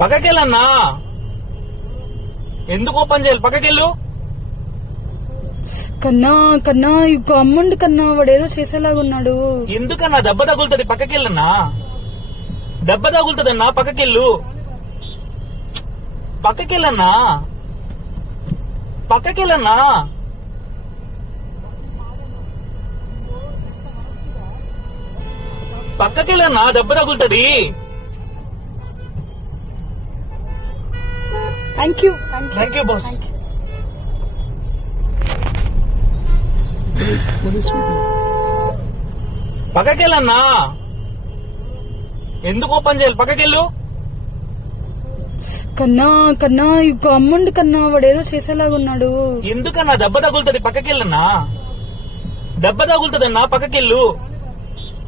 పక్కకెళ్ళన్నా. ఎందుకు ఓపెన్ చేయాలి? పక్కకెళ్ళు. కన్నా కన్నా ఇక అమ్ముండి కన్నా వాడేదో చేసేలాగున్నాడు. ఎందుకన్నా? దెబ్బ తగులుతుంది. పక్కకెళ్ళన్నా. దెబ్బ తగులుతుందన్నా. పక్కకెళ్ళు. పక్కకెళ్ళన్నా. పక్కకెళ్ళన్నా. పక్కకెళ్ళన్నా. దెబ్బ తగులుతుంది. Thank you boss. పక్కకెళ్ళన్నా. ఎందుకు ఓపెన్ చేయాలి? పక్కకెళ్ళు. కన్నా కన్నా ఇక అమ్ముండి కన్నా వాడేదో చేసేలాగున్నాడు. ఎందుకన్నా? దెబ్బ తగులుతుంది. పక్కకెళ్ళన్నా. దెబ్బ తగులుతుందన్నా. పక్కకెళ్ళు.